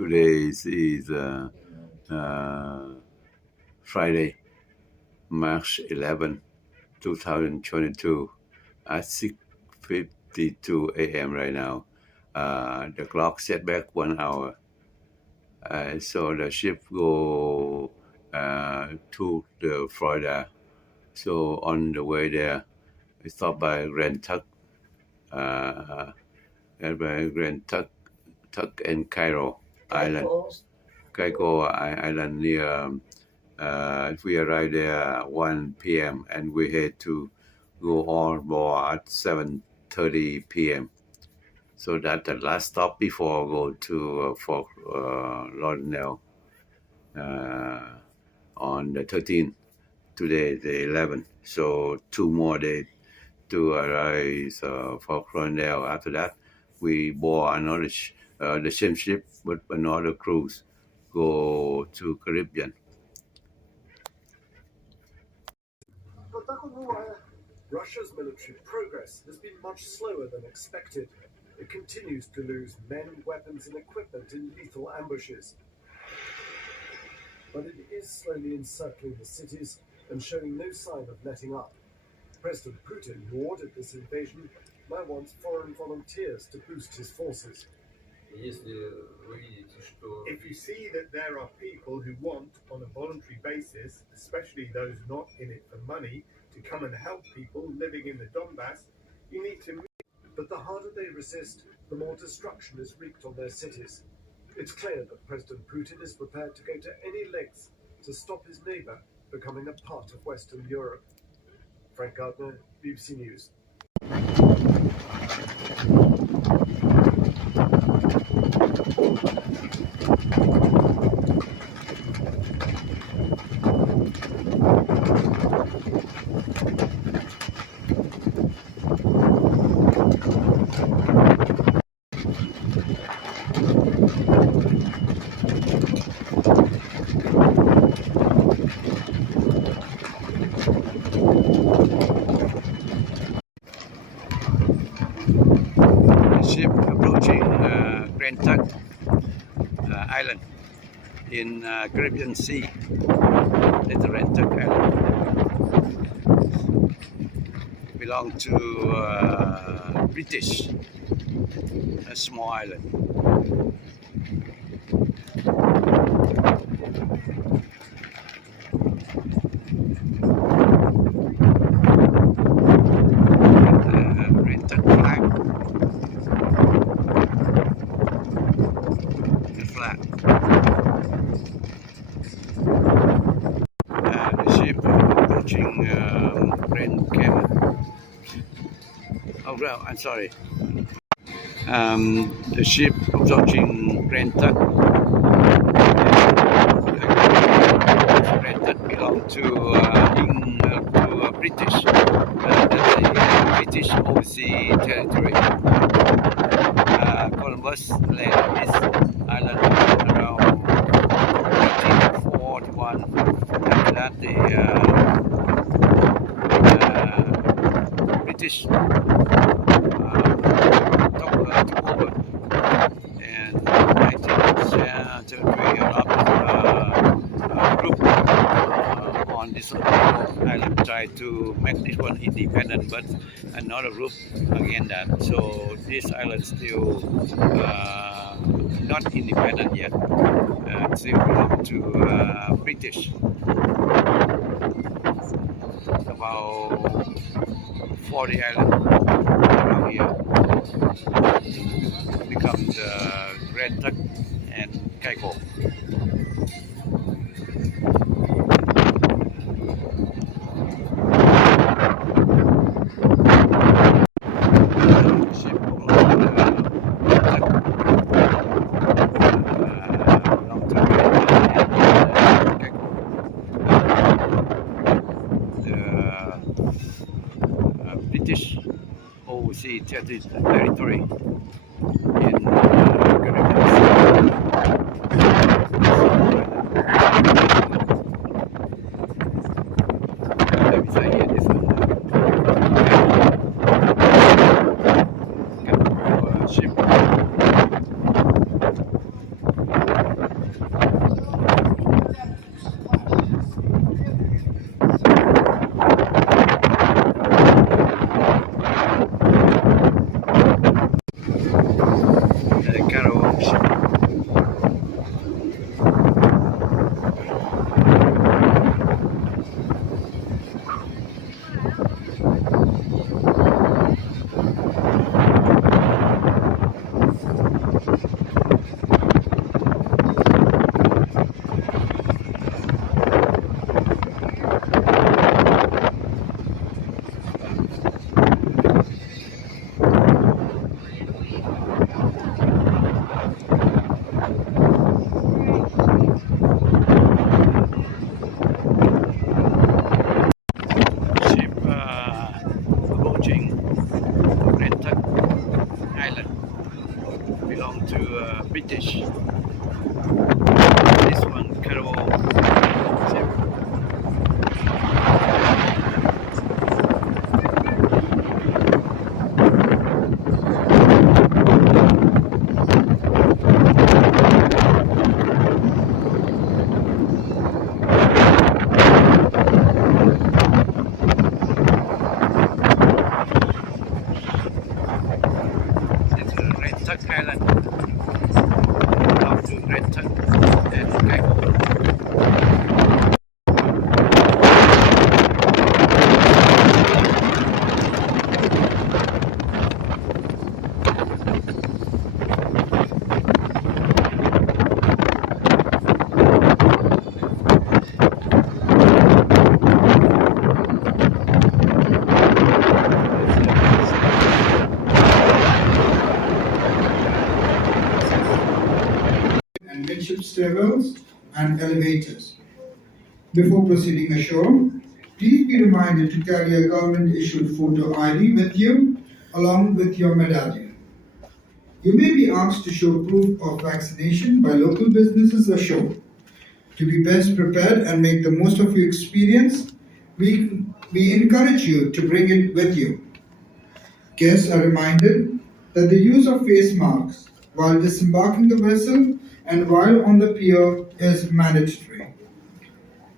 Today is Friday, March 11, 2022 at 6:52 a.m. right now. The clock set back 1 hour. So the ship go to the Florida. So on the way there, we stop by Turk, Turk and Cairo Island. Caicos Island near. We arrived there at 1 p.m. and we had to go on board at 7:30 p.m. So that's the last stop before go to Fort Lauderdale on the 13th. Today the 11th. So 2 more days to arrive Fort Lauderdale. After that, we board another the same ship with another cruise go to Caribbean. Russia's military progress has been much slower than expected. It continues to lose men, weapons, and equipment in lethal ambushes. But it is slowly encircling the cities and showing no sign of letting up. President Putin, who ordered this invasion, now wants foreign volunteers to boost his forces. If you see that there are people who want, on a voluntary basis, especially those not in it for money, to come and help people living in the Donbass, you need to... But the harder they resist, the more destruction is wreaked on their cities. It's clear that President Putin is prepared to go to any lengths to stop his neighbor becoming a part of Western Europe. Frank Gardner, BBC News. Ship approaching Turk Island in Caribbean Sea. That's Turk Island. Belong to British, a small island. The ship approaching I'm sorry. The ship approaching Turk. Turk belong to British. That's the British overseas territory. Columbus landed this island around 1841. After that, the British took over, and 19th century group on this island tried to make this one independent, but another group against that. So this island still not independent yet. Still belong to British. About 40 islands around here become the Turk and Caicos. British overseas territory in ship. midship stairwells and elevators. Before proceeding ashore, please be reminded to carry a government-issued photo ID with you, along with your medallion. You may be asked to show proof of vaccination by local businesses ashore. To be best prepared and make the most of your experience, we encourage you to bring it with you. Guests are reminded that the use of face masks while disembarking the vessel and while on the pier is mandatory.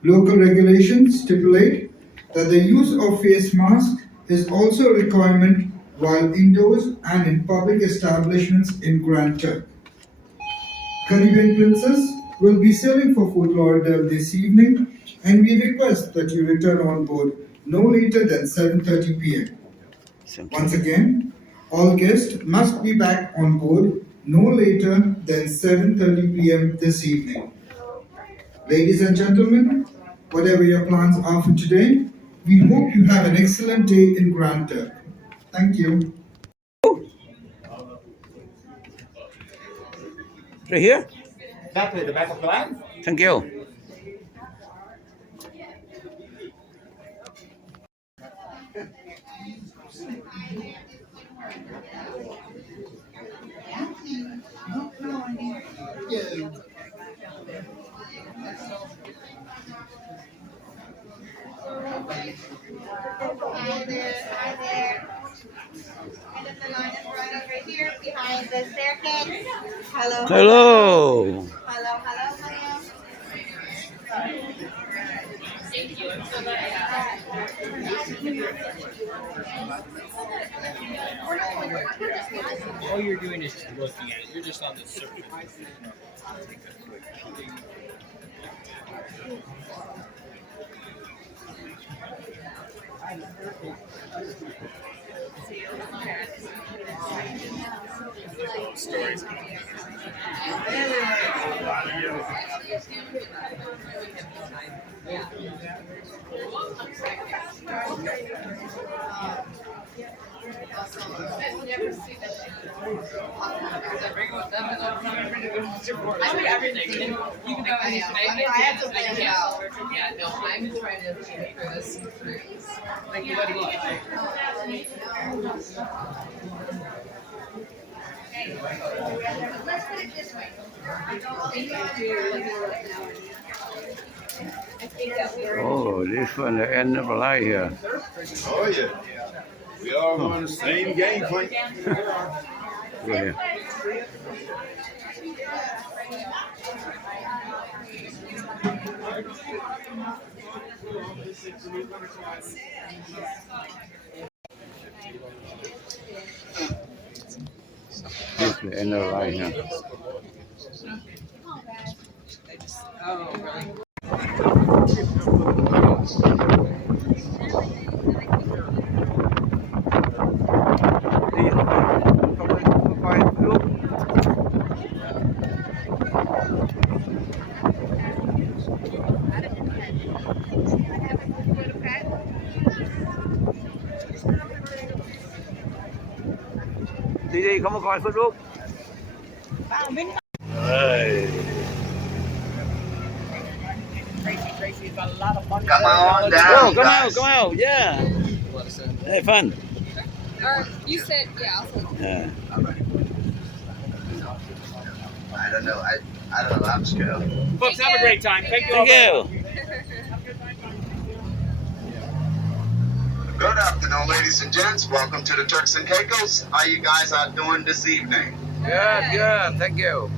Local regulations stipulate that the use of face mask is also a requirement while indoors and in public establishments in Grand Turk. Caribbean Princess will be sailing for Fort Lauderdale this evening, and we request that you return on board no later than 7:30 p.m. Once again, all guests must be back on board no later than 7:30 p.m. this evening. Ladies and gentlemen, whatever your plans are for today, we hope you have an excellent day in Grand Turk. Thank you. Right here? That way, the back of the line. Thank you. Hi there, hi there. And then the line is right over here behind the staircase. Hello. Hello. Hello, hello, hello. All you're doing is just looking at it. You're just on the surface. Stories. I do everything. You can go and make it. I have to make it. Yeah, no, I'm trying to make this. Thank you very much. Let's put it this way. Oh, this one, the end of the line here. Oh yeah. We all on the same game plan. Go here. This is the end of the line here. Oh, really? Đi đi, không có coi Facebook. Hey. Tracy's got a lot of money. Come on down. Oh, come guys. out, come out, yeah. Hey, fun. Or you said, yeah, I'll say. Yeah. I don't know. I don't know. I'm scared. Folks, have a great time. Thank you. Thank you. Good afternoon, ladies and gents. Welcome to the Turks and Caicos. How you guys are doing this evening? Good, good. Thank you.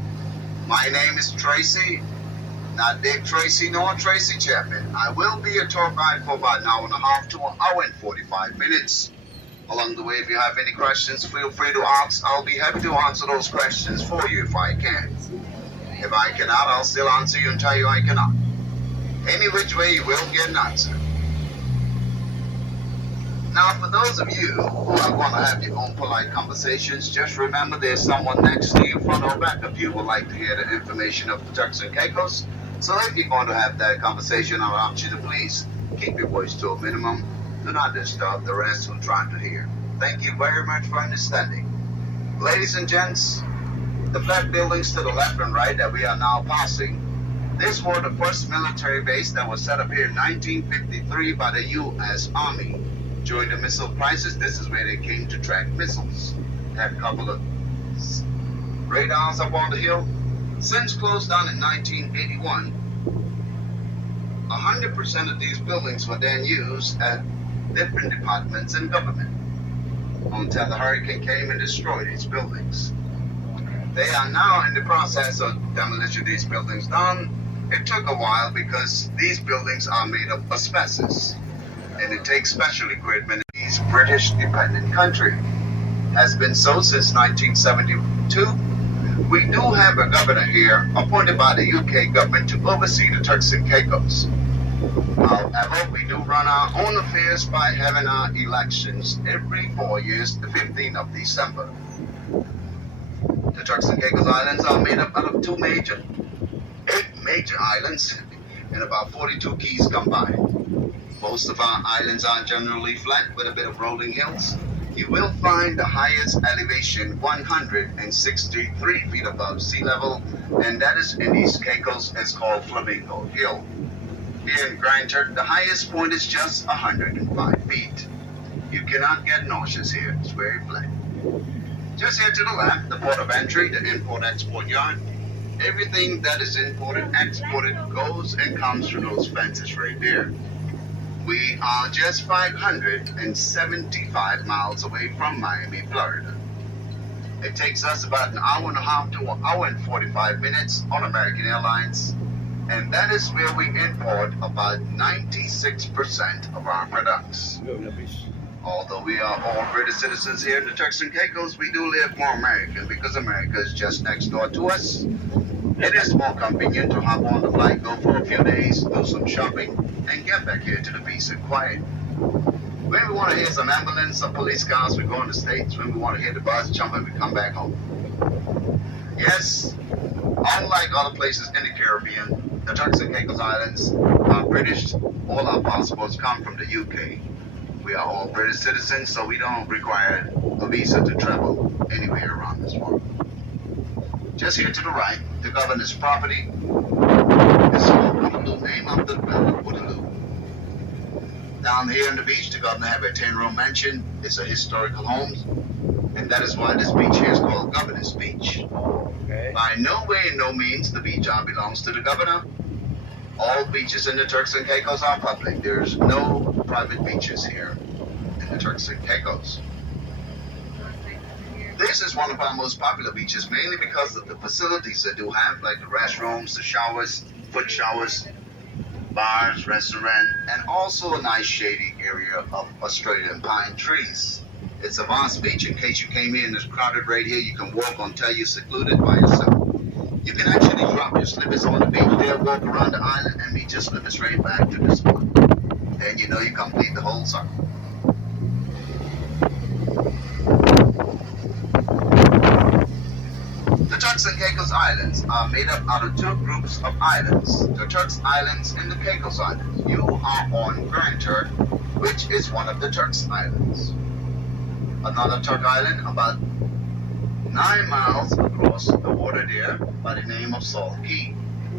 My name is Tracy. Not Dick Tracy nor Tracy Chapman. I will be a tour guide for about an hour and a half to an hour and 45 minutes. Along the way, if you have any questions, feel free to ask. I'll be happy to answer those questions for you if I can. If I cannot, I'll still answer you and tell you I cannot. Any which way, you will get an answer. Now, for those of you who are going to have your own polite conversations, just remember there's someone next to you, front or back of you, who would like to hear the information of the Turks and Caicos. So if you're going to have that conversation, I'll ask you to please keep your voice to a minimum. Do not disturb the rest who are trying to hear. Thank you very much for understanding. Ladies and gents, The black buildings to the left and right that we are now passing, this was the first military base that was set up here in 1953 by the U.S. Army. During the missile crisis, this is where they came to track missiles. Had a couple of radars up on the hill. Since closed down in 1981, 100% of these buildings were then used at different departments in government until the hurricane came and destroyed these buildings. They are now in the process of demolition of these buildings down. It took a while because these buildings are made of asbestos and it takes special equipment. These British dependent country has been so since 1972. We do have a governor here appointed by the UK government to oversee the Turks and Caicos. However, we do run our own affairs by having our elections every 4 years, the 15th of December. The Turks and Caicos Islands are made up out of eight major islands and about 42 keys combined. Most of our islands are generally flat with a bit of rolling hills. You will find the highest elevation 163 feet above sea level, and that is in East Caicos. It's called Flamingo Hill. Here in Grand Turk, the highest point is just 105 feet. You cannot get nauseous here. It's very flat. Just here to the left, the port of entry, the import-export yard. Everything that is imported, exported, goes and comes through those fences right there. We are just 575 miles away from Miami, Florida. It takes us about an hour and a half to an hour and 45 minutes on American Airlines, and that is where we import about 96% of our products. Although we are all British citizens here in the Turks and Caicos, we do live more American because America is just next door to us. It is more convenient to hop on the flight, go for a few days, do some shopping, and get back here to the peace and quiet. When we want to hear some ambulance or police cars, we go in the States. When we want to hear the bus jumping, we come back home. Yes, unlike other places in the Caribbean, the Turks and Caicos Islands are British. All our passports come from the UK. We are all British citizens, so we don't require a visa to travel anywhere around this world. Just here to the right, the governor's property is the name of the Woodaloo. Down here on the beach, the governor have a 10-room mansion. It's a historical home, and that is why this beach here is called Governor's Beach. Okay. By no way and no means the beach belongs to the governor. All beaches in the Turks and Caicos are public. There's no private beaches here in the Turks and Caicos. This is one of our most popular beaches, mainly because of the facilities they do have, like the restrooms, the showers, foot showers, bars, restaurant, and also a nice shady area of Australian pine trees. It's a vast beach. In case you came in and it's crowded right here, you can walk until you're secluded by yourself. You can actually drop your slippers on the beach there, walk around the island, and meet your slippers right back to the spot. Then you know you complete the whole circle. The Turks and Caicos Islands are made up out of two groups of islands, the Turks Islands and the Caicos Islands. You are on Grand Turk, which is one of the Turks Islands. Another Turk Island, about 9 miles across the water there, by the name of Salt Key.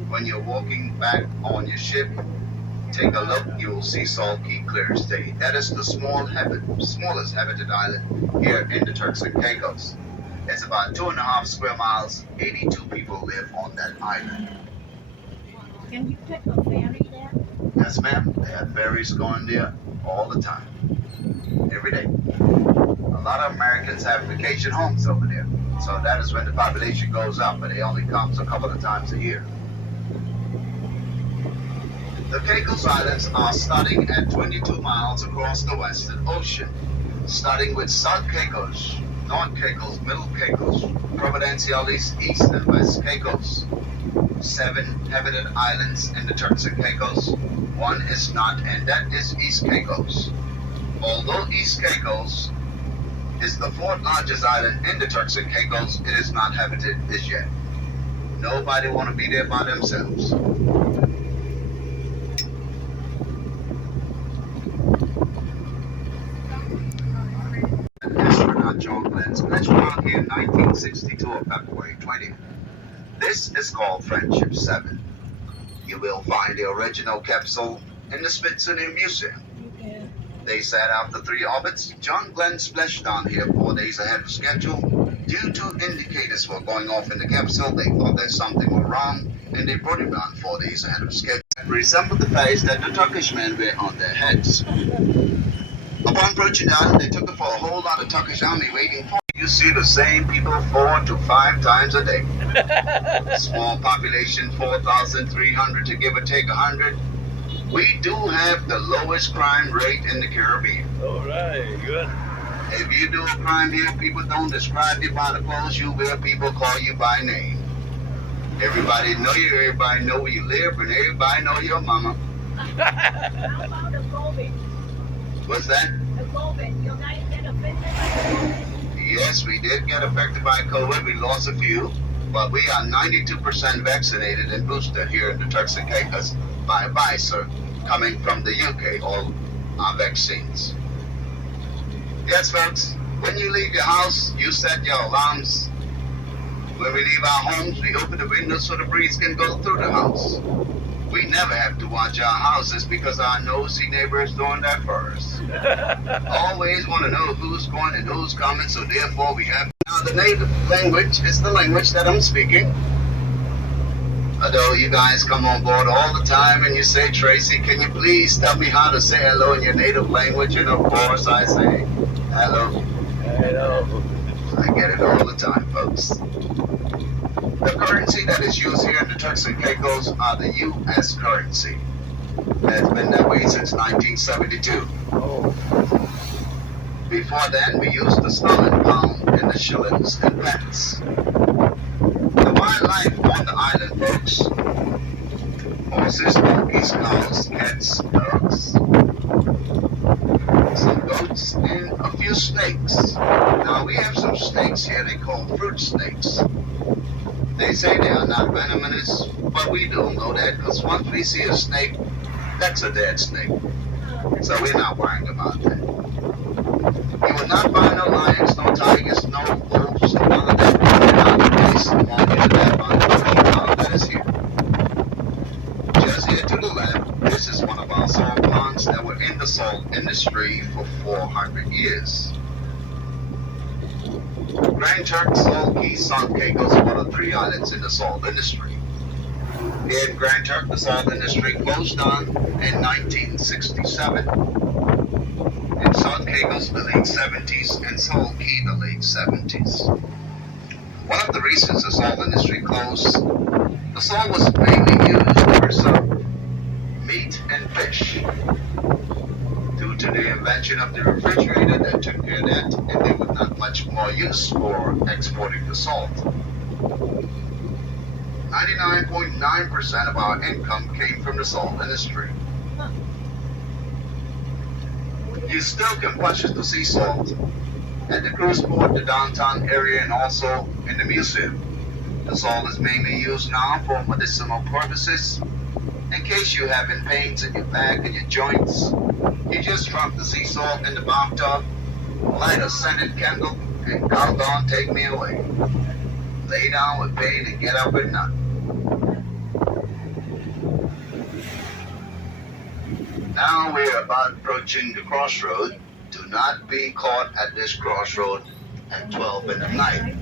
When you're walking back on your ship, take a look, you will see Salt Key clear as day. That is the smallest habited island here in the Turks and Caicos. It's about 2.5 square miles. 82 people live on that island. Can you take a ferry there? Yes, ma'am. They have ferries going there all the time, every day. A lot of Americans have vacation homes over there, so that is when the population goes up, but it only comes a couple of times a year. The Caicos Islands are starting at 22 miles across the Western Ocean, starting with South Caicos, North Caicos, Middle Caicos, Providenciales, East and West Caicos. 7 habited islands in the Turks and Caicos. 1 is not, and that is East Caicos. Although East Caicos is the 4th largest island in the Turks and Caicos, it is not habited as yet. Nobody want to be there by themselves. Astronaut John Glenn's benchmark here in 1962 or February 20th. This is called Friendship 7. You will find the original capsule in the Smithsonian Museum. They said after 3 orbits, John Glenn splashed down here 4 days ahead of schedule. Due to indicators were going off in the capsule, they thought that something was wrong, and they brought him down 4 days ahead of schedule. It resembled the face that the Turkish men wear on their heads. Upon approaching the island, they took it for a whole lot of Turkish army waiting for you. You see the same people 4 to 5 times a day. Small population, 4,300 to give or take 100. We do have the lowest crime rate in the Caribbean. All right, good. If you do a crime here, people don't describe you by the clothes you wear, people call you by name. Everybody know you, everybody know where you live, and everybody know your mama. How about the COVID? What's that? The COVID. You guys get affected by the COVID? Yes, we did get affected by COVID. We lost a few, but we are 92% vaccinated and boosted here in the Turks and Caicos by Pfizer, coming from the UK, all our vaccines. Yes, folks, when you leave your house, you set your alarms. When we leave our homes, we open the windows so the breeze can go through the house. We never have to watch our houses because our nosy neighbors doing that for us. Always want to know who's going and who's coming, so therefore we have... Now, the native language is the language that I'm speaking. Although you guys come on board all the time and you say, Tracy, can you please tell me how to say hello in your native language? And of course I say, hello. Hello. I get it all the time, folks. The currency that is used here in the Turks and Caicos are the U.S. currency. It's been that way since 1972. Before then, we used the sterling pound and the shillings and pence. The wildlife on the island, folks: horses, monkeys, cows, cats, dogs, some goats, and a few snakes. Now, we have some snakes here they call fruit snakes. They say they are not venomous, but we don't know that because once we see a snake, that's a dead snake. So we're not worrying about that. You will not find no lions, no tigers, no wolves, none of that. That is here. Just here to the left, this is one of our salt ponds that were in the salt industry for 400 years. Grand Turk, Salt Key, San Caicos are one of 3 islands in the salt industry. Here in Grand Turk, the salt industry closed down in 1967. In San Caicos, the late 70s, and Salt Key, the late 70s. One of the reasons the salt industry closed, the salt was mainly used for some meat and fish. Due to the invention of the refrigerator that took care of that, and there was not much more use for exporting the salt. 99.9% of our income came from the salt industry. You still can purchase the sea salt at the cruise port, the downtown area, and also in the museum. The salt is mainly used now for medicinal purposes. In case you're having pains in your back and your joints, you just drop the sea salt in the bathtub, light a scented candle, and count on, take me away. Lay down with pain and get up at night. Now we're about approaching the crossroad. Do not be caught at this crossroad at 12 in the night.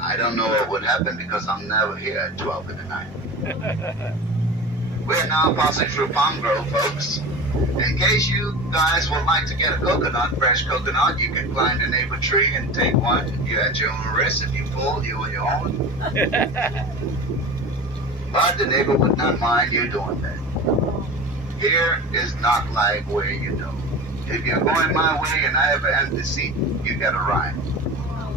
I don't know what would happen because I'm never here at 12 in the night. We're now passing through Palm Grove, folks. In case you guys would like to get a coconut, fresh coconut, you can climb the neighbor tree and take one. You're at your own risk. If you fall, you're on your own. But the neighbor would not mind you doing that. Here is not like where you know. If you're going my way and I have an empty seat, you get a ride.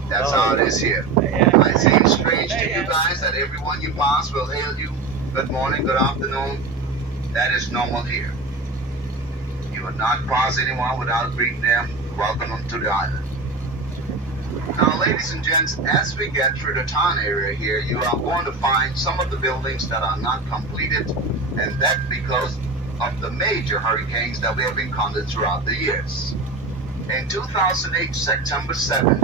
That's how it is here. It might seem strange to you guys that everyone you pass will hail you, good morning, good afternoon. That is normal here. You will not pass anyone without greeting them, welcome them to the island. Now, ladies and gents, as we get through the town area here, you are going to find some of the buildings that are not completed, and that because of the major hurricanes that we have encountered throughout the years. In 2008, September 7,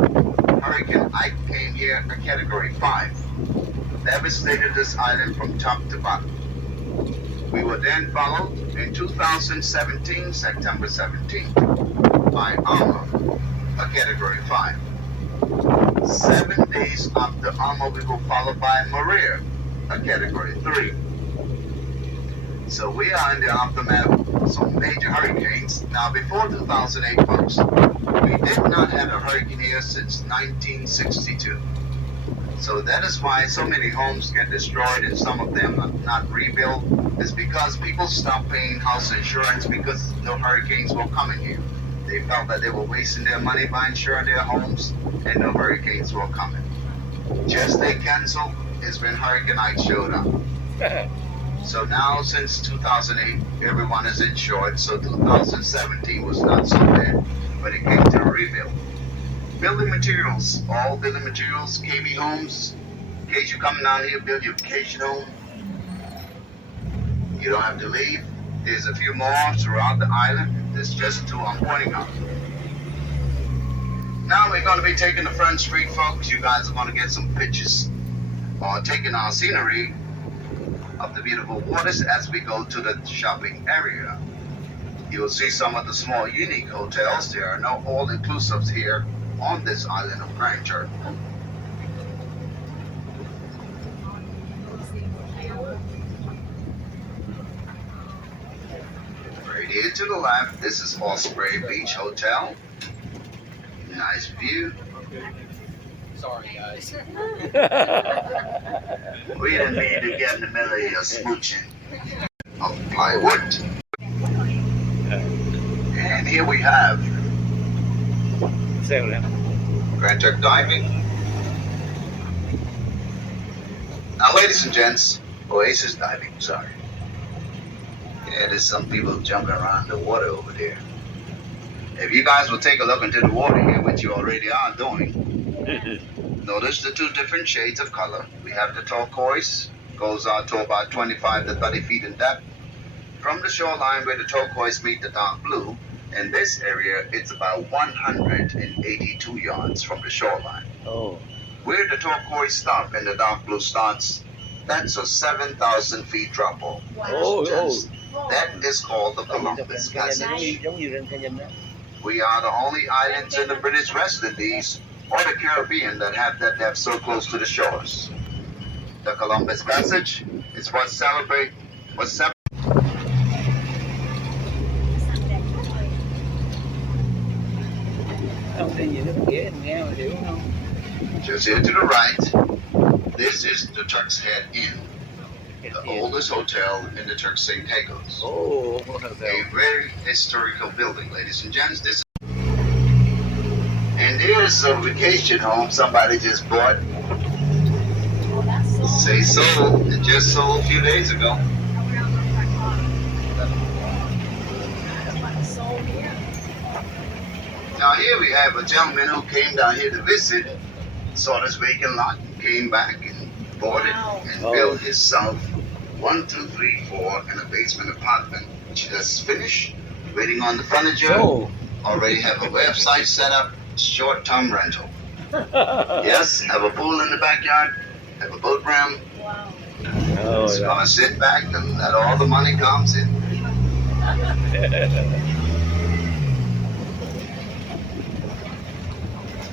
Hurricane Ike came here a Category 5. Devastated this island from top to bottom. We were then followed in 2017, September 17th, by Alma, a Category 5. 7 days after Alma, we were followed by Maria, a Category 3. So we are in the aftermath of some major hurricanes. Now, before 2008, folks, we did not have a hurricane here since 1962. So that is why so many homes get destroyed and some of them are not rebuilt. It's because people stopped paying house insurance because no hurricanes were coming here. They felt that they were wasting their money by insuring their homes and no hurricanes were coming. Just they canceled is when Hurricane Ike showed up. So now, since 2008, everyone is insured, so 2017 was not so bad when it came to a rebuild. Building materials, all building materials, KB Homes. In case you come down here, build your vacation home. You don't have to leave. There's a few more throughout the island. There's just two I'm pointing out. Now we're going to be taking the front street, folks. You guys are going to get some pictures or taking our scenery of the beautiful waters as we go to the shopping area. You will see some of the small unique hotels. There are no all-inclusives here on this island of Grand Turk. Right here to the left, this is Osprey Beach Hotel. Nice view. Sorry, guys. We didn't mean to get in the middle of your smooching of plywood. And here we have Grand Turk Diving. Now, ladies and gents, Oasis Diving, sorry. Yeah, there's some people jumping around the water over there. If you guys will take a look into the water here, which you already are doing, notice the two different shades of color. We have the turquoise, goes out to about 25 to 30 feet in depth. From the shoreline where the turquoise meet the dark blue, in this area, it's about 182 yards from the shoreline. Oh. Where the turquoise stops and the dark blue starts, that's a 7,000 feet drop off. That is called the Columbus Passage. We are the only islands in the British West Indies or the Caribbean that have that depth so close to the shores. The Columbus Passage is what celebrates. Just here to the right, this is the Turk's Head Inn, the oldest hotel in the Turk St. Caicos. Oh, A very historical building, ladies and gents. And here's a vacation home somebody just bought. Say sold. It just sold a few days ago. Now here we have a gentleman who came down here to visit, saw this vacant lot, came back and bought it and built himself 1, 2, 3, 4 in a basement apartment, which is finished, waiting on the furniture. Already have a website set up, short-term rental. Yes, have a pool in the backyard, have a boat ramp. It's gonna sit back and let all the money comes in.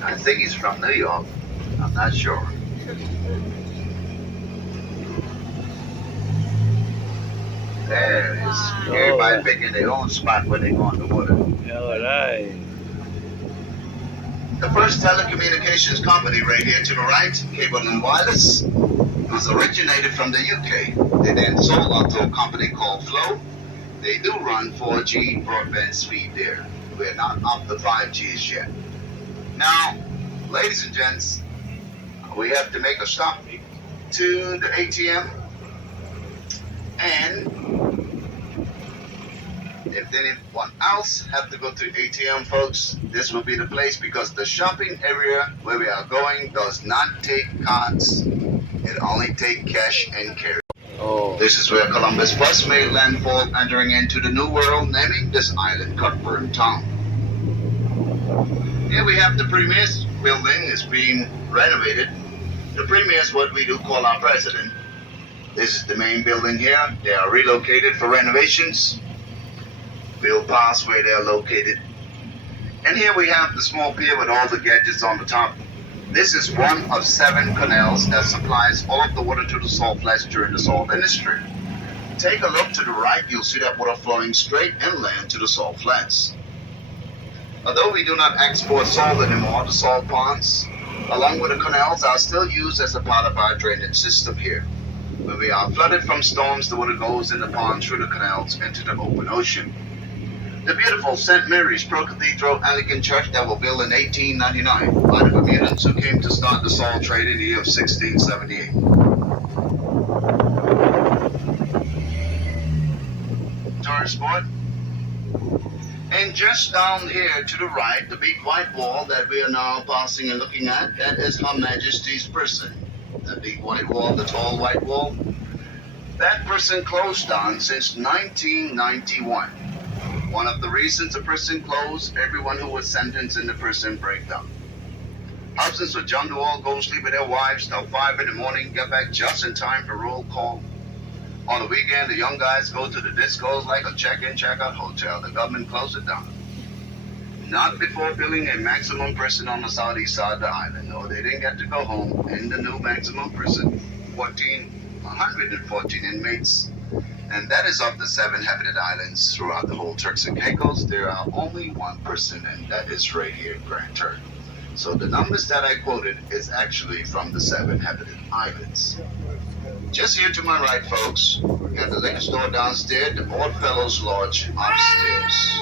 I think he's from New York. I'm not sure. There it is. Everybody picking their own spot where they go on the water. All right. The first telecommunications company right here to the right, Cable and Wireless, was originated from the UK. They then sold out to a company called Flow. They do run 4G broadband speed there. We're not up to 5Gs yet. Now, ladies and gents, we have to make a stop to the ATM. And if anyone else have to go to ATM, folks, this will be the place because the shopping area where we are going does not take cards. It only takes cash and carry. This is where Columbus first made landfall, entering into the New World, naming this island Cockburn Town. Here we have the Premier's building is being renovated. The Premier is what we do call our president. This is the main building here. They are relocated for renovations. We'll pass where they're located. And here we have the small pier with all the gadgets on the top. This is one of 7 canals that supplies all of the water to the salt flats during the salt industry. Take a look to the right, you'll see that water flowing straight inland to the salt flats. Although we do not export salt anymore, the salt ponds, along with the canals, are still used as a part of our drainage system here. When we are flooded from storms, the water goes in the pond through the canals into the open ocean. The beautiful St. Mary's Pro-Cathedral Anglican Church that was built in 1899 by the Bermudans who came to start the salt trade in the year of 1678. Tourist board. And just down here to the right, the big white wall that we are now passing and looking at, that is Her Majesty's prison. The big white wall, the tall white wall. That prison closed down since 1991. One of the reasons the prison closed, everyone who was sentenced in the prison break down. Husbands would jump the wall, go sleep with their wives till 5 in the morning, get back just in time for roll call. On the weekend, the young guys go to the discos like a check-in, check-out hotel. The government closed it down. Not before building a maximum prison on the southeast side of the island. No, they didn't get to go home in the new maximum prison. 114 inmates. And that is of the 7 habited islands throughout the whole Turks and Caicos. There are only 1 prison, and that is right here in Grand Turk. So the numbers that I quoted is actually from the 7 habited islands. Just here to my right, folks, we have the liquor store downstairs, the Odd Fellows Lodge upstairs.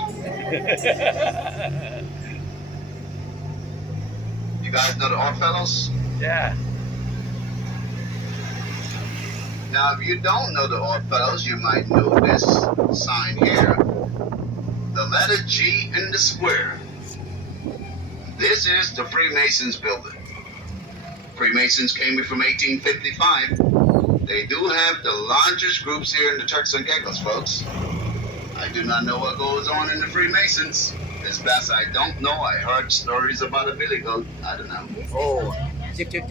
You guys know the Odd Fellows? Yeah. Now, if you don't know the Odd Fellows, you might know this sign here. The letter G in the square. This is the Freemasons building. Freemasons came here from 1855. They do have the largest groups here in the Turks and Caicos, folks. I do not know what goes on in the Freemasons. As best I don't know. I heard stories about a billy goat. I don't know. Oh. I have to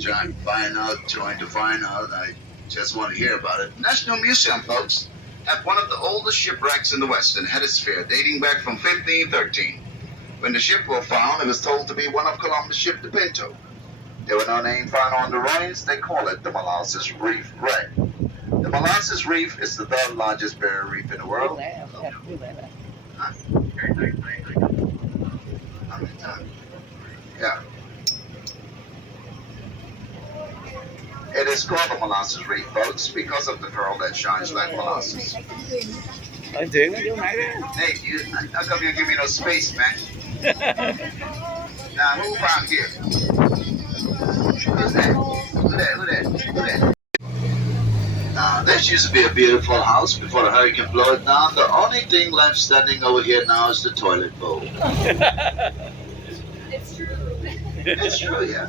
try and find out, trying to find out. I just want to hear about it. National Museum, folks, have one of the oldest shipwrecks in the Western Hemisphere, dating back from 1513. When the ship was found, it was told to be one of Columbus' ship, the Pinto. There were no name found on the ruins. They call it the Molasses Reef Wreck. The Molasses Reef is the 3rd largest barrier reef in the world. Yeah. It is called the Molasses Reef, folks, because of the pearl that shines like molasses. Anh Tiến nó vô máy đấy. Hey, how come you give me no space, man? Now, move out here. Who's that? Who that? Now, this used to be a beautiful house before the hurricane blew it down. The only thing left standing over here now is the toilet bowl. It's true. It's true, yeah.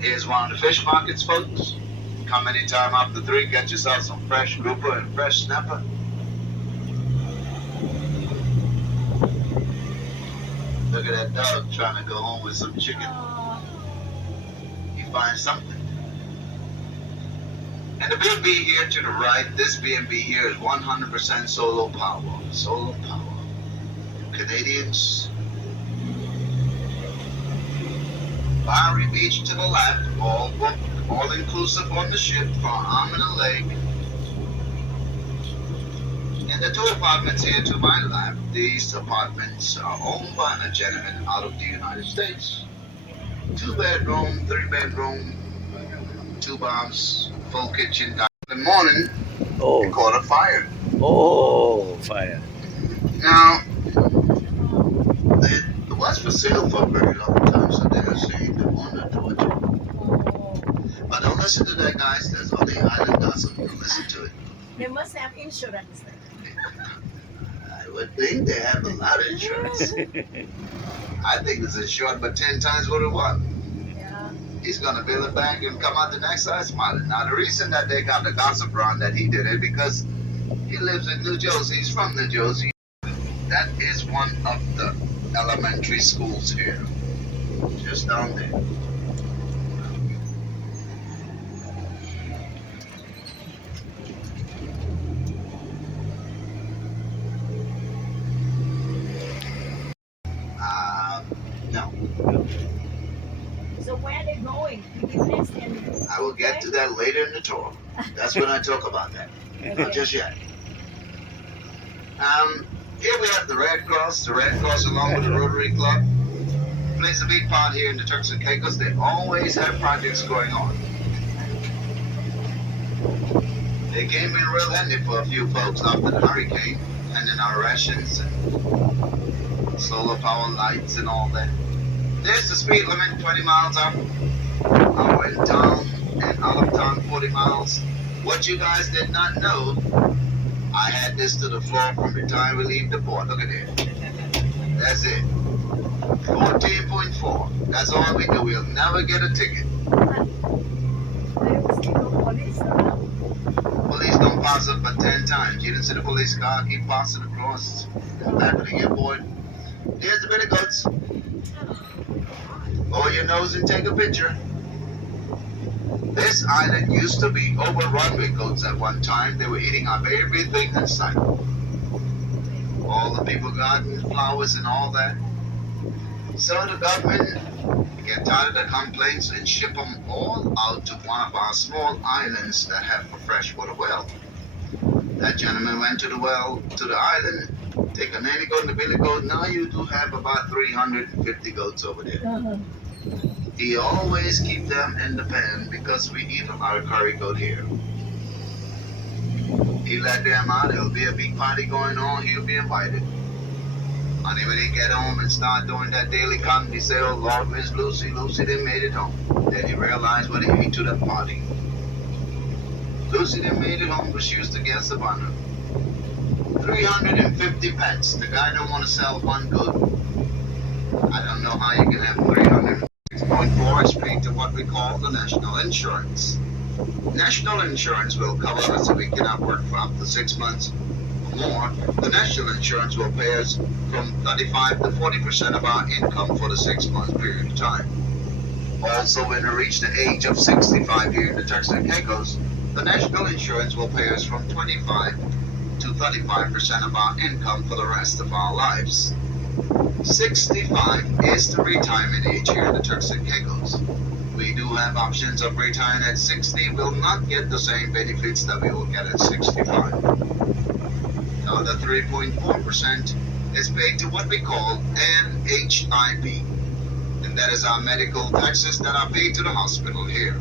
Here's one of the fish markets, folks. Come anytime after 3, get yourself some fresh grouper and fresh snapper. Look at that dog trying to go home with some chicken. He finds something. And the B&B here to the right, this B&B here is 100% solar power. Solar power. Canadians. Bowery Beach to the left, all booked, all inclusive on the ship for arm and a leg. And the 2 apartments here to my left, these apartments are owned by a gentleman out of the United States. 2-bedroom, 3-bedroom, 2 baths, full kitchen. In the morning, Oh. we caught a fire. Oh, fire. Now, it was for sale for a very long time, so they are saying they want to do it. But don't listen to that, guys. That's all the island gossip. Don't listen to it. They must have insurance. I would think they have a lot of insurance. I think it's insured but 10 times what it was. Yeah. He's going to bill it back and come out the next side smiling. Now, the reason that they got the gossip around that he did it because he lives in New Jersey. He's from New Jersey. That is one of the elementary schools here. Just down there. No. So where are they going? To be blessed and I will get to that later in the tour. That's when I talk about that. Not just yet. Here we have the Red Cross. The Red Cross, along with the Rotary Club, plays a big part here in the Turks and Caicos. They always have projects going on. They came in real handy for a few folks after the hurricane, and in our rations and solar power lights and all that. There's the speed limit, 20 miles up. Our in town and out of town, 40 miles. What you guys did not know, I had this to the floor from the time we leave the port. Look at it. That's it. 14.4. That's all we do. We'll never get a ticket. Police don't pass up but 10 times. You didn't see the police car keep passing across in the back of the airport. Here's a bit of guts. Blow your nose and take a picture. This island used to be overrun with goats at one time. They were eating up everything in sight. All the people gardens, flowers and all that. So the government get tired of the complaints and ship them all out to one of our small islands that have a freshwater well. That gentleman went to the well, to the island, take a nanny goat and a billy goat. Now you do have about 350 goats over there. He always keep them in the pen because we eat a lot of curry goat here. He let them out, there'll be a big party going on, he'll be invited. And when he get home and start doing that daily count, he say, oh Lord, where's Lucy? Lucy didn't made it home. Then he realized what he ate to that party. Lucy didn't made it home, but she used to get Savannah. 350 pets. The guy don't want to sell one goat. I don't know how you can have 306.4 is paid to what we call the national insurance. National insurance will cover us if we cannot work for up to 6 months or more. The national insurance will pay us from 35 to 40% of our income for the 6 month period of time. Also, when we reach the age of 65 here in the Turks and Caicos, the national insurance will pay us from 25 to 35% of our income for the rest of our lives. 65 is the retirement age here in the Turks and Caicos. We do have options of retiring at 60. We'll not get the same benefits that we will get at 65. Now the 3.4% is paid to what we call NHIP, and that is our medical taxes that are paid to the hospital here.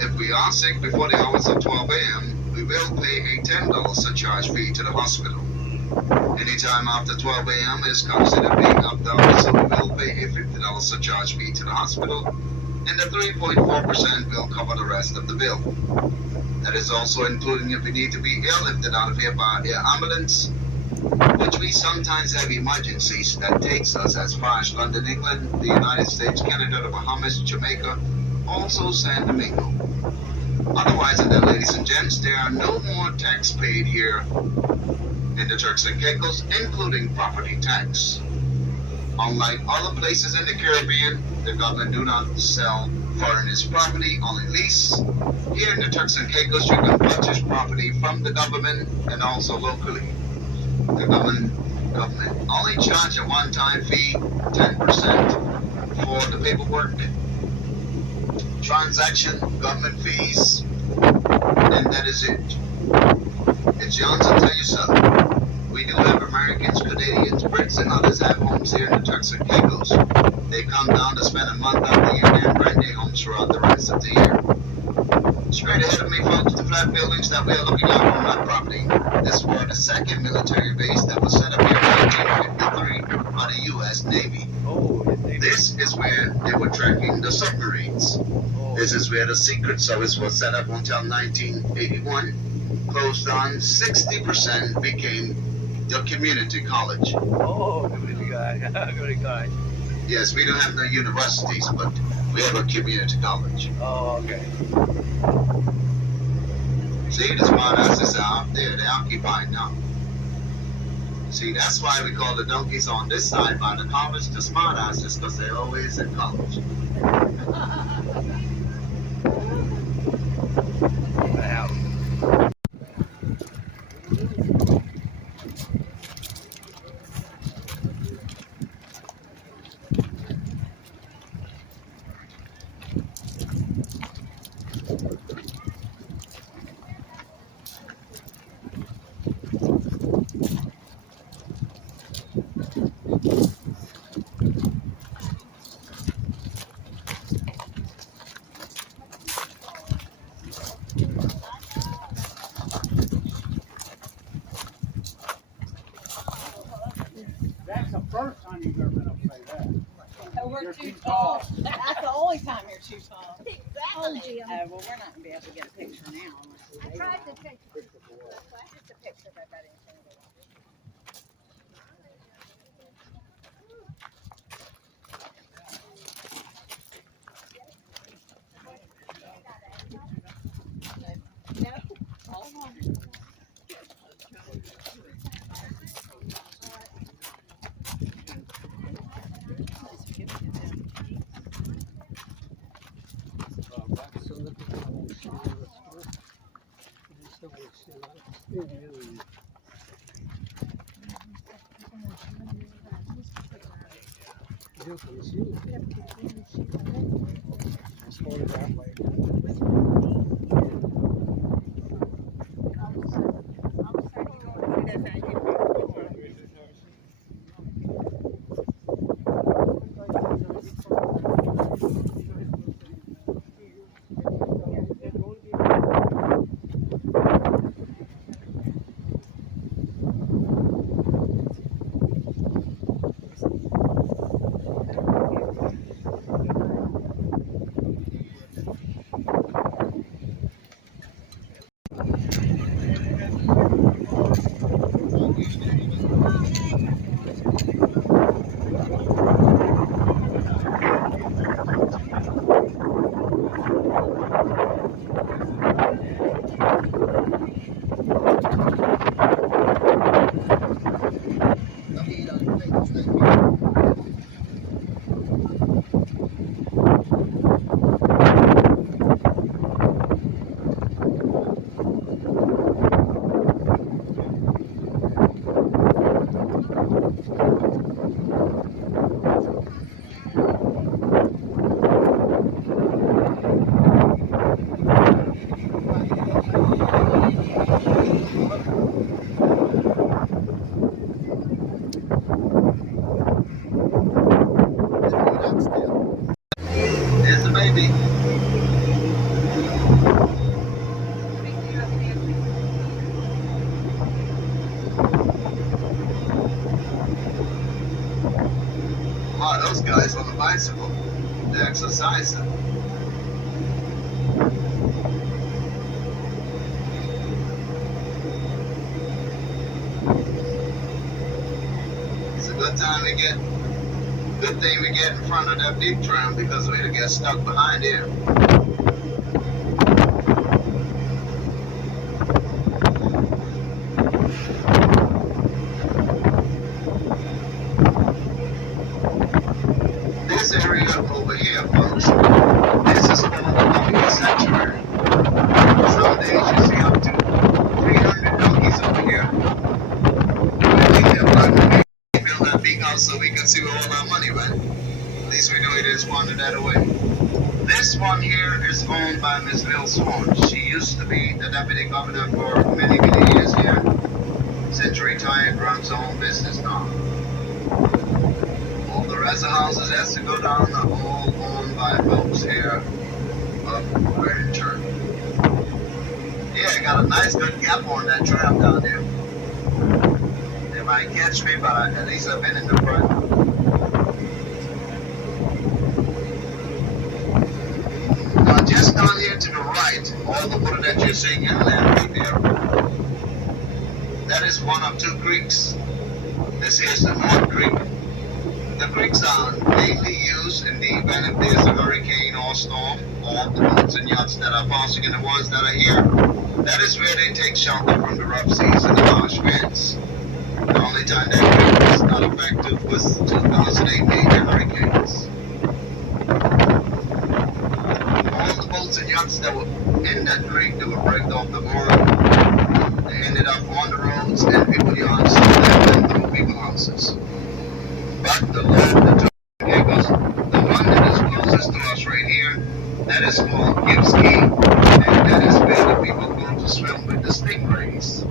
If we are sick before the hours of 12 a.m., we will pay a $10 surcharge fee to the hospital. Anytime after 12 a.m. is considered being up down, so we will pay a $50 surcharge fee to the hospital, and the 3.4% will cover the rest of the bill. That is also including if we need to be airlifted out of here by air ambulance, which we sometimes have emergencies that takes us as far as London, England, the United States, Canada, the Bahamas, Jamaica, also San Domingo. Otherwise, and then, ladies and gents, there are no more tax paid here in the Turks and Caicos, including property tax. Unlike other places in the Caribbean, the government do not sell foreigners' property, only lease. Here in the Turks and Caicos, you can purchase property from the government and also locally. The government only charge a one-time fee, 10% for the paperwork, transaction, government fees, and that is it. It's Johnson tell you so. We do have Americans, Canadians, Brits, and others have homes here in the Turks and Caicos. They come down to spend a month out the year and rent their homes throughout the rest of the year. Straight ahead of me, folks, the flat buildings that we are looking at on that property. This was the second military base that was set up here in 1953 by the U.S. Navy. This is where they were tracking the submarines. This is where the Secret Service was set up until 1981. Closed down, 60% became the community college. Oh, community college. Yes, we don't have no universities, but we have a community college. Oh, okay. See, the smart asses are out there. They're occupied now. See, that's why we call the donkeys on this side by the college the smart asses, because they're always in college. That's the first time you've ever been up to say that. We're too tall. That's the only time you're too tall. Exactly. Well, we're not gonna be able to get a picture now. I tried to take just a picture, but I didn't think it. There's the baby. Wow, those guys on the bicycle, they're exercising. It's a good time to get, good thing we get in front of that big tram because we'd get stuck behind here. This area over here, folks, this is called the donkey sanctuary. Some days you see up to 300 donkeys over here. We think they're probably build that big house so we can see all our money, right? At least we know it is squandered that away. This one here is owned by Miss Lil Swan. She used to be the deputy governor for many, many years here. Since retired, runs her own business now. All the rest of the houses has to go down are all owned by folks here up where in Turk. Yeah, I got a nice good gap on that tram down there. They might catch me, but at least I've been in the front. Now just down here to the right, all the water that you're seeing inland right there, that is one of two creeks. This here is the North Creek. The creeks are mainly used in the event if there's a hurricane or storm, or the boats and yachts that are passing and the ones that are here. That is where they take shelter from the rough seas and the harsh winds. The only time that creek was not effective was 2008 major hurricanes. All the boats and yachts that were in that creek that were breaked off the bottom, they ended up on the roads and people yards and through people houses. But the Caicos, the one that is closest to us right here, that is called Gibbs Key, and that is where the people go to swim with the stingrays.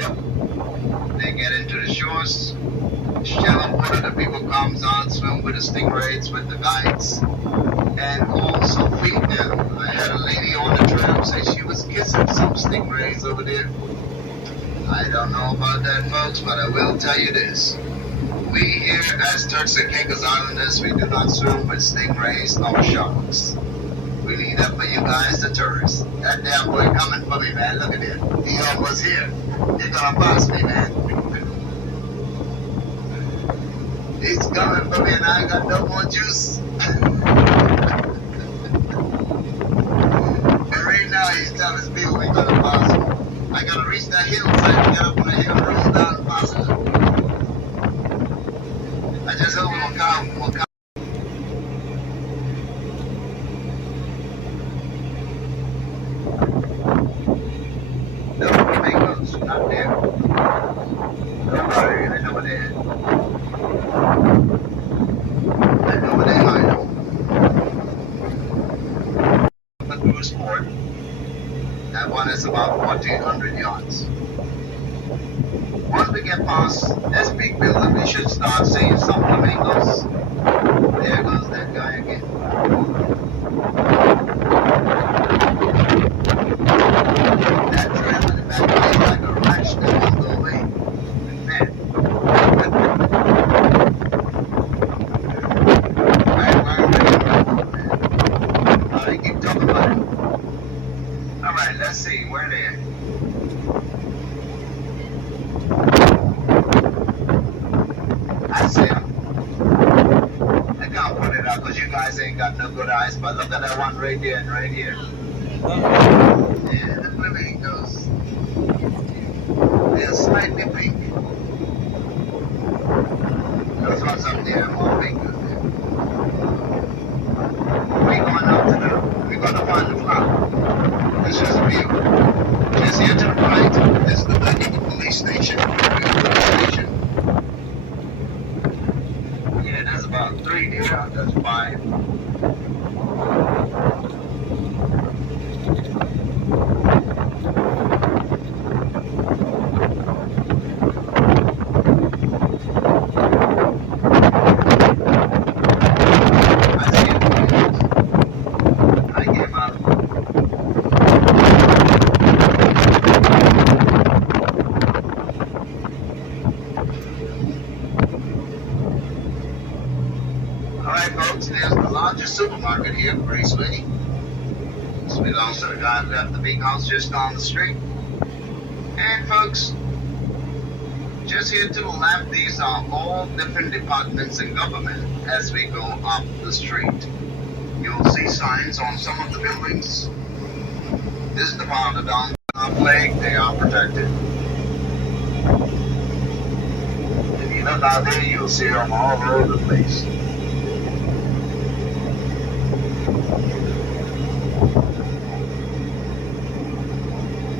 Yep. They get into the shores, shallow water, the people comes out, swim with the stingrays, with the guides, and also feed them. I had a lady on the trail say she was kissing some stingrays over there. I don't know about that, folks, but I will tell you this. We here as Turks and Caicos Islanders, we do not swim with stingrays nor sharks. We leave that for you guys, the tourists. That damn boy coming for me, man. Look at it. He almost here. You're gonna pass me, man. He's coming for me and I ain't got no more juice. And right now he's telling his people we gonna pass him. I gotta reach that hill so I can get up on the hill and roll down and pass him. I just hope one car. No, Caicos, not there. Don't worry, I know where they are. I know where they hide them. The cruise port. That one is about 1,400 yards. Once we get past this big building, we should start seeing some flamingos. There goes that guy again. That trail in the back is like a ratch that won't go away. Man. Alright, keep talking about it. Alright, let's see, where they at? I see them. I can't put it out because you guys ain't got no good eyes, but look at that one right there and right here. Yeah, the flamingos. They're slightly pink. Those ones up there are more pink. What are you going out to do? We're going to find the flower. It's just a view. Just here to the right is the back of the police station. Yeah, there's about 3 there. That's 5. Supermarket here, Raceway. This belongs to the guy who left the big house just down the street. And folks, just here to the left, these are all different departments in government as we go up the street. You'll see signs on some of the buildings. This is the part of the downtown flag. They are protected. If you look out there, you'll see them all over the place.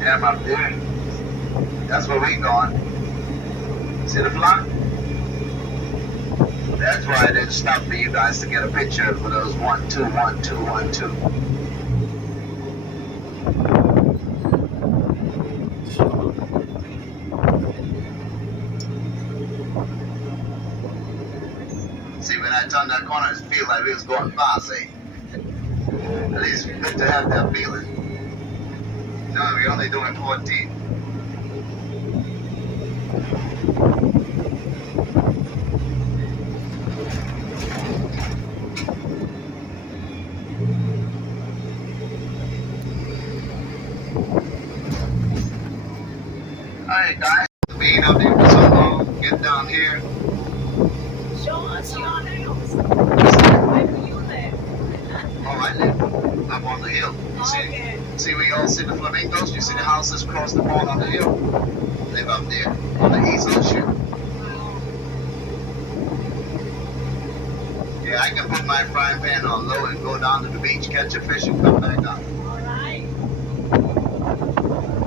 Them up there. That's where we going. See the flock? That's why I didn't stop for you guys to get a picture for those 1, 2, 1, 2, 1, 2. See, when I turned that corner, it feel like we was going fast, eh? At least it's good to have that feeling. No, we're only doing 14. Alright guys, being up there for so long, get down here. Show us your house. Where do you live? Oh, I live up on on the hill. See where you all see the flamingos? You see the houses across the pond on the hill? Live up there on the East Ocean. Yeah, I can put my frying pan on low and go down to the beach, catch a fish, and come back up.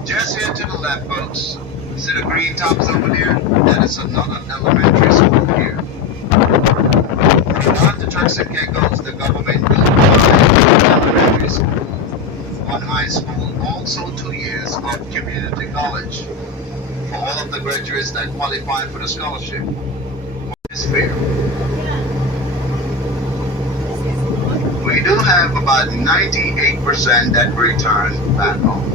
Just here to the left, folks. See the green tops over there? That is another elementary school here. Throughout the Turks and Caicos, the government will provide elementary school, one high school, also 2 years of community college for all of the graduates that qualify for the scholarship. It's fair. We do have about 98% that return back home.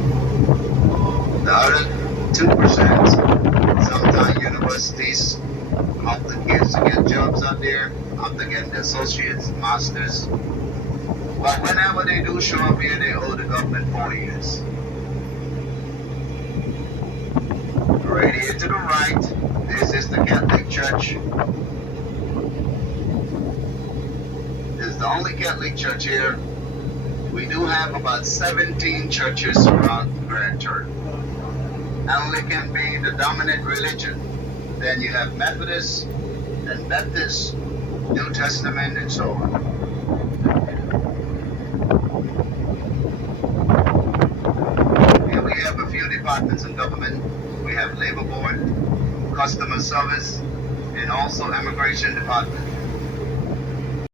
The other 2%, sometimes universities help the kids to get jobs out there, help to get their associates, masters. But whenever they do show up here, they owe the government 4 years. Right here to the right, this is the Catholic Church. This is the only Catholic church here. We do have about 17 churches throughout Grand Turk. Anglican being the dominant religion. Then you have Methodists and Baptists, New Testament, and so on. Here we have a few departments in government. We have Labor Board, Customer Service, and also Immigration Department.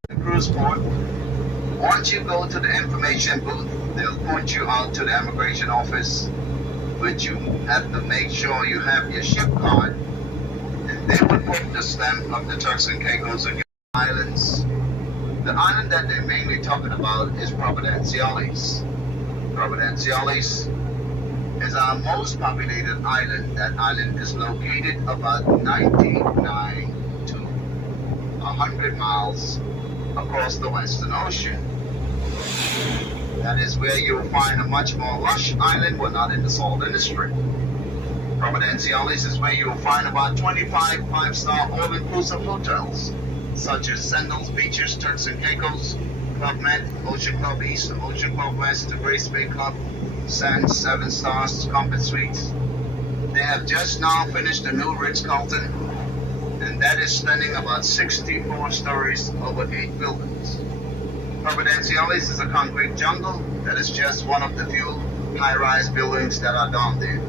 The cruise port. Once you go to the information booth, they'll point you out to the immigration office, which you have to make sure you have your ship card, and they will put the stamp of the Turks and Caicos on your islands. The island that they're mainly talking about is Providenciales. Providenciales is our most populated island. That island is located about 99 to 100 miles across the Western Ocean. That is where you'll find a much more lush island. We're not in the salt industry. Providenciales is where you'll find about 25 five-star all-inclusive hotels, such as Sandals Beaches, Turks and Caicos, Club Med, Ocean Club East, Ocean Club West, the Grace Bay Club, Sands, 7 Stars, Comfort Suites. They have just now finished the new Ritz-Carlton, and that is standing about 64 stories over 8 buildings. Providenciales is a concrete jungle that is just one of the few high-rise buildings that are down there.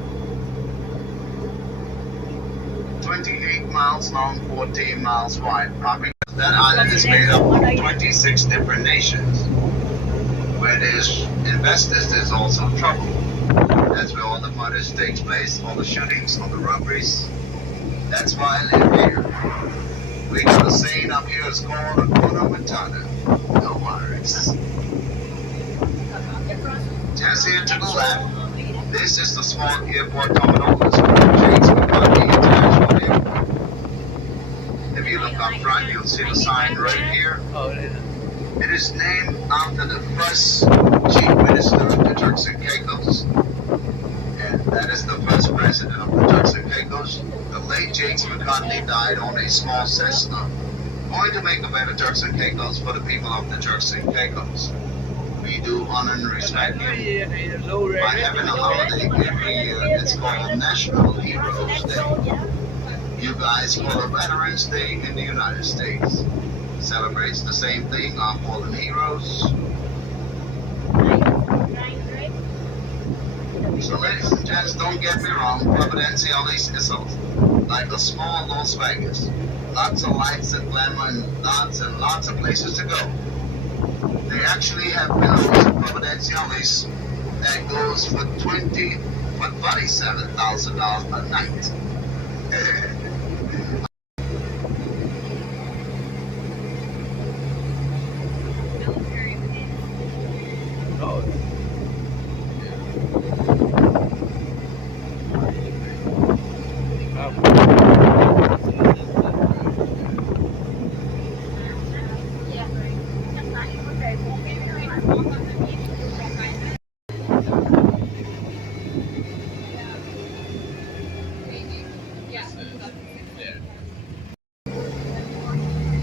28 miles long, 14 miles wide. Probably that island is made up of 26 different nations. Where there's investors, there's also trouble. That's where all the murders takes place, all the shootings, all the robberies. That's why I live here. We got a saying up here, it's called Hakuna Matata. No worries. Just here to the left, this is the small airport terminal. It's called James McCarthy International Airport. If you look up front, you'll see the sign right here. It is named after the first chief minister of the Turks and Caicos. And that is the first president of the Turks and Caicos. The late James McCarthy died on a small Cessna, going to make a better Turks and Caicos for the people of the Turks and Caicos. We do honor and respect him by having a holiday every year. It's called National Heroes Day. You guys call it Veterans Day in the United States. Celebrates the same thing, our fallen heroes. So ladies and gents, don't get me wrong, Providenciales is like a small Las Vegas. Lots of lights and glamour and lots of places to go. They actually have villas in Providenciales that goes for $27,000 a night.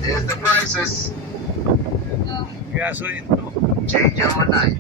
There's the prices. Gasoline. Change overnight.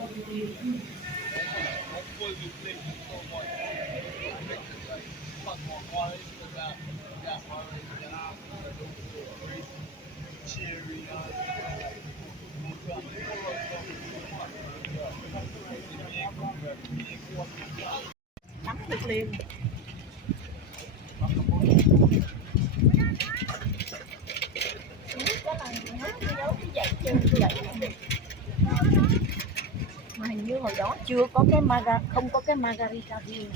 Tắm được liền. Cái này nó giống cái dạy chân vậy. Mà hình như hồi đó chưa có cái không có cái margarita riêng.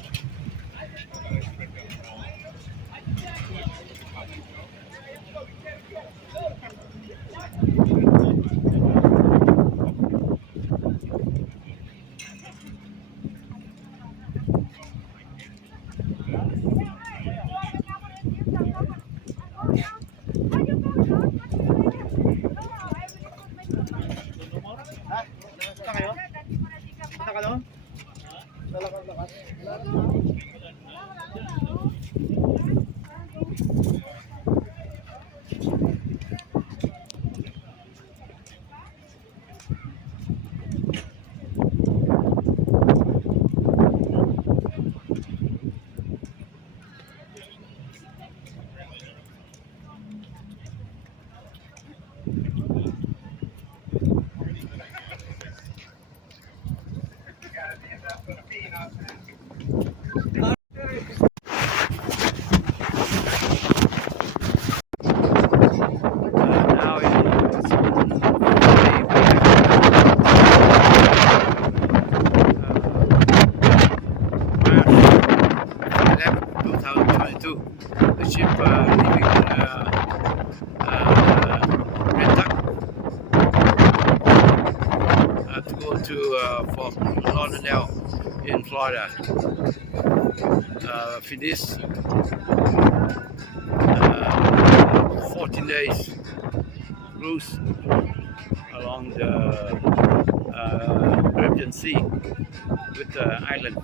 Now it's 2022. The ship leaving Turk to go to Fort Lauderdale in Florida. Finish 14 days cruise along the Caribbean Sea with the island.